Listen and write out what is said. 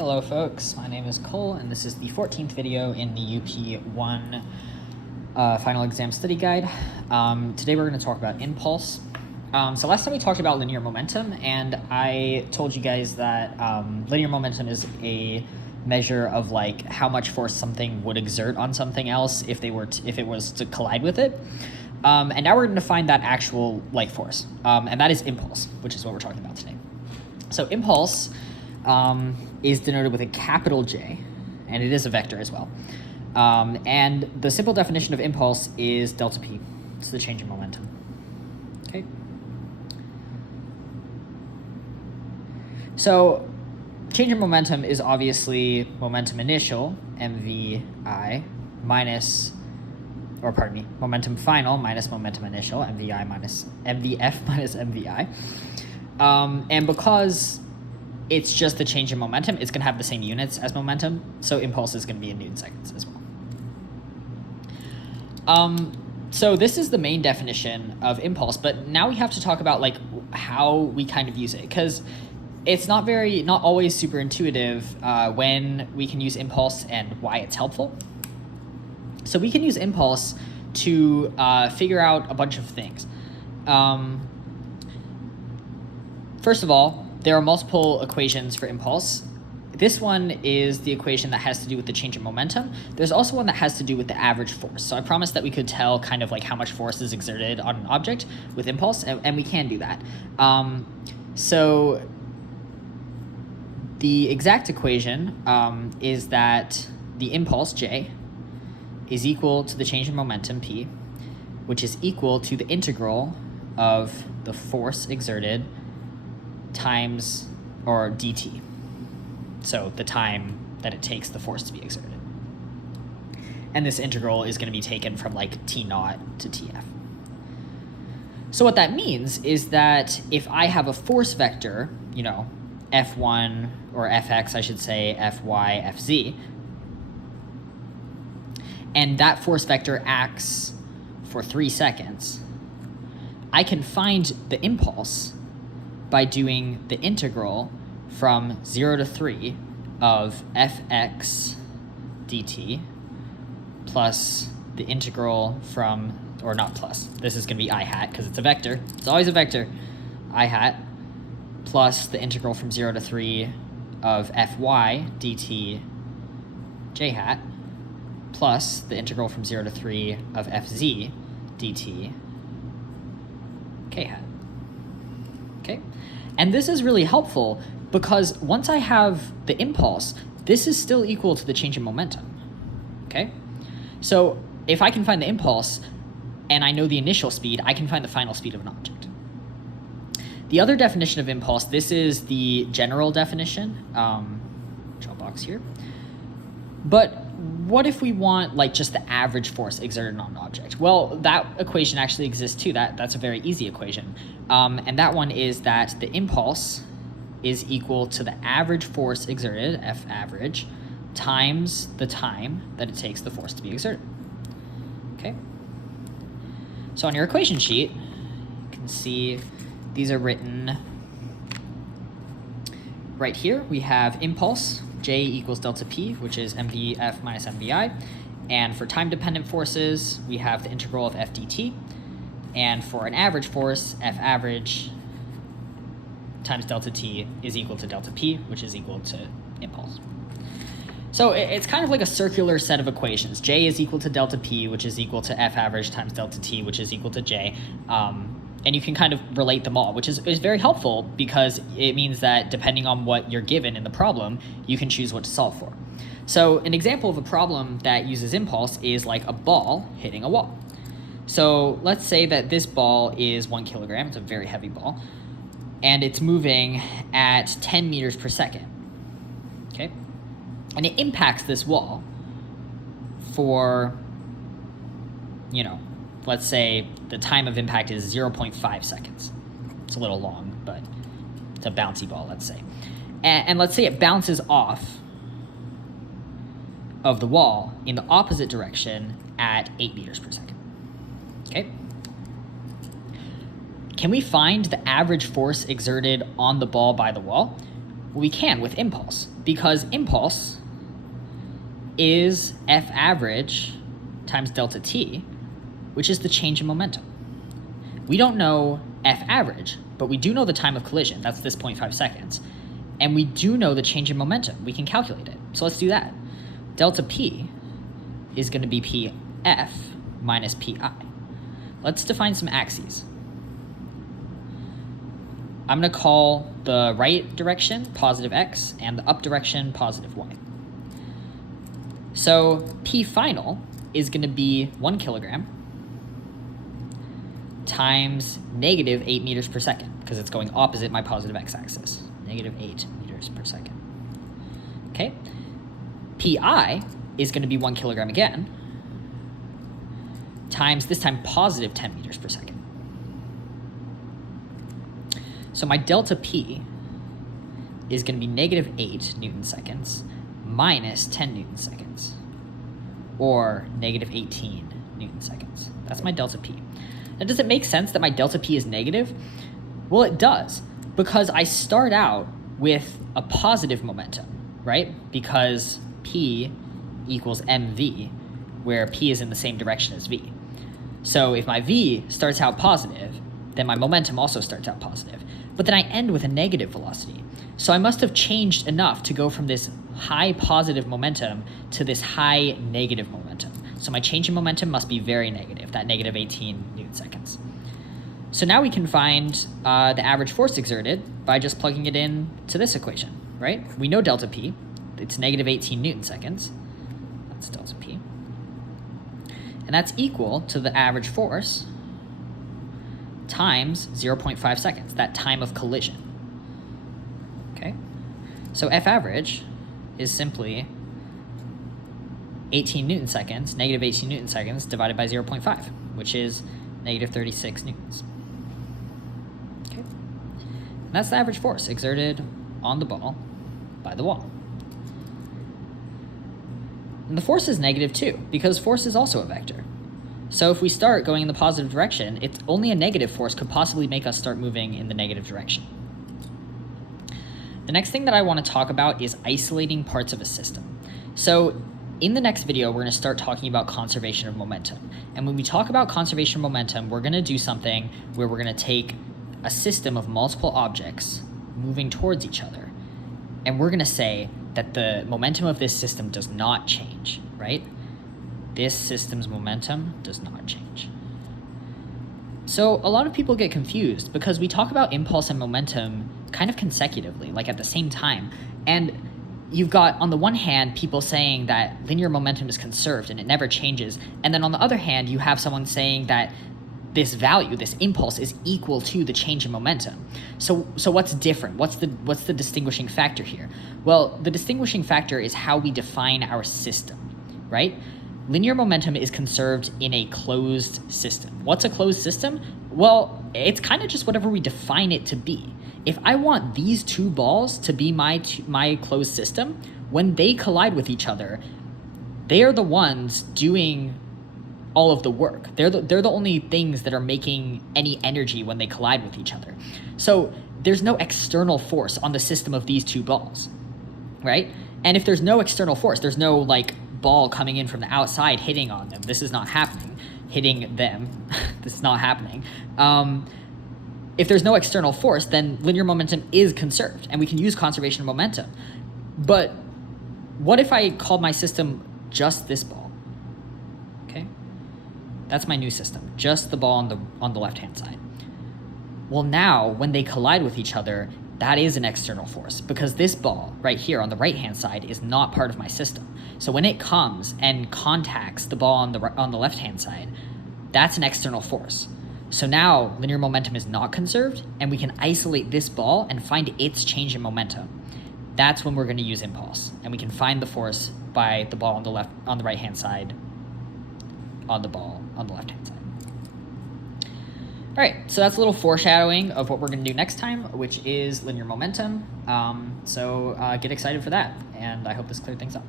Hello folks, my name is Cole and this is the 14th video in the UP1 final exam study guide. Today we're going to talk about impulse. So last time we talked about linear momentum, and I told you guys that linear momentum is a measure of like how much force something would exert on something else if it was to collide with it. And now we're going to find that actual like force, and that is impulse, which is what we're talking about today. So impulse is denoted with a capital J, and it is a vector as well. And the simple definition of impulse is delta P. It's the change in momentum. Okay. So change in momentum is obviously momentum initial, MVI, momentum final minus momentum initial, MVF minus MVI. And because it's just the change in momentum, it's going to have the same units as momentum, so impulse is going to be in Newton seconds as well. So this is the main definition of impulse, but now we have to talk about like how we kind of use it, because it's not always super intuitive when we can use impulse and why it's helpful. So we can use impulse to figure out a bunch of things. First of all, there are multiple equations for impulse. This one is the equation that has to do with the change in momentum. There's also one that has to do with the average force. So I promised that we could tell kind of like how much force is exerted on an object with impulse, and we can do that. So the exact equation is that the impulse, J, is equal to the change in momentum, P, which is equal to the integral of the force exerted times, or dt. So the time that it takes the force to be exerted. And this integral is going to be taken from like T naught to Tf. So what that means is that if I have a force vector, F1 or Fx, I should say, Fy, Fz, and that force vector acts for 3 seconds, I can find the impulse by doing the integral from 0 to 3 of Fx dt plus the integral from, or not plus, this is going to be I hat because it's a vector. It's always a vector. I hat plus the integral from 0 to 3 of Fy dt j hat plus the integral from 0 to 3 of Fz dt k hat. Okay, and this is really helpful because once I have the impulse, this is still equal to the change in momentum. Okay, so if I can find the impulse and I know the initial speed, I can find the final speed of an object. The other definition of impulse, this is the general definition, which I'll box here. But what if we want like just the average force exerted on an object? Well, that equation actually exists too. That's a very easy equation. And that one is that the impulse is equal to the average force exerted, F average, times the time that it takes the force to be exerted. Okay. So on your equation sheet, you can see these are written right here. We have impulse, J equals delta P, which is MVF minus MVI. And for time-dependent forces, we have the integral of F dt. And for an average force, F average times delta T is equal to delta P, which is equal to impulse. So it's kind of like a circular set of equations. J is equal to delta P, which is equal to F average times delta T, which is equal to J. And you can kind of relate them all, which is very helpful because it means that depending on what you're given in the problem, you can choose what to solve for. So an example of a problem that uses impulse is like a ball hitting a wall. So let's say that this ball is 1 kilogram. It's a very heavy ball. And it's moving at 10 meters per second. Okay? And it impacts this wall for, let's say the time of impact is 0.5 seconds. It's a little long, but it's a bouncy ball, let's say. And let's say it bounces off of the wall in the opposite direction at 8 meters per second. Okay? Can we find the average force exerted on the ball by the wall? Well, we can with impulse, because impulse is F average times delta t, which is the change in momentum. We don't know F average, but we do know the time of collision. That's this 0.5 seconds. And we do know the change in momentum. We can calculate it. So let's do that. Delta P is going to be Pf minus Pi. Let's define some axes. I'm going to call the right direction positive x and the up direction positive y. So P final is going to be 1 kilogram times negative 8 meters per second, because it's going opposite my positive x-axis, negative 8 meters per second. Okay, Pi is going to be 1 kilogram again, times, this time, positive 10 meters per second. So my delta P is going to be negative 8 newton seconds minus 10 newton seconds, or negative 18 newton seconds. That's my delta P. Now, does it make sense that my delta P is negative? Well, it does, because I start out with a positive momentum, right? Because P equals mv, where P is in the same direction as v. So if my v starts out positive, then my momentum also starts out positive. But then I end with a negative velocity. So I must have changed enough to go from this high positive momentum to this high negative momentum. So my change in momentum must be very negative, that negative 18 newton seconds. So now we can find the average force exerted by just plugging it in to this equation, right? We know delta P, it's negative 18 newton seconds. That's delta P. And that's equal to the average force times 0.5 seconds, that time of collision. Okay? So F average is simply 18 newton seconds, negative 18 newton seconds divided by 0.5, which is negative 36 newtons. Okay? And that's the average force exerted on the ball by the wall. And the force is negative too, because force is also a vector. So if we start going in the positive direction, it's only a negative force could possibly make us start moving in the negative direction. The next thing that I want to talk about is isolating parts of a system. So in the next video, we're going to start talking about conservation of momentum. And when we talk about conservation of momentum, we're going to do something where we're going to take a system of multiple objects moving towards each other, and we're going to say that the momentum of this system does not change, right? This system's momentum does not change. So a lot of people get confused because we talk about impulse and momentum kind of consecutively, like at the same time. And you've got, on the one hand, people saying that linear momentum is conserved and it never changes. And then on the other hand, you have someone saying that this value, this impulse, is equal to the change in momentum. So what's different? What's the distinguishing factor here? Well, the distinguishing factor is how we define our system, right? Linear momentum is conserved in a closed system. What's a closed system? Well, it's kind of just whatever we define it to be. If I want these two balls to be my closed system, when they collide with each other, they are the ones doing all of the work. They're the only things that are making any energy when they collide with each other. So there's no external force on the system of these two balls, right? And if there's no external force, there's no like ball coming in from the outside hitting on them. This is not happening. Hitting them. This is not happening. If there's no external force, then linear momentum is conserved, and we can use conservation of momentum. But what if I called my system just this ball? Okay, that's my new system, just the ball on the left-hand side. Well, now when they collide with each other, that is an external force, because this ball right here on the right-hand side is not part of my system. So when it comes and contacts the ball on the left-hand side, that's an external force. So now linear momentum is not conserved, and we can isolate this ball and find its change in momentum. That's when we're going to use impulse, and we can find the force by the ball on the right-hand side, on the ball on the left-hand side. All right, so that's a little foreshadowing of what we're going to do next time, which is linear momentum. So get excited for that, and I hope this cleared things up.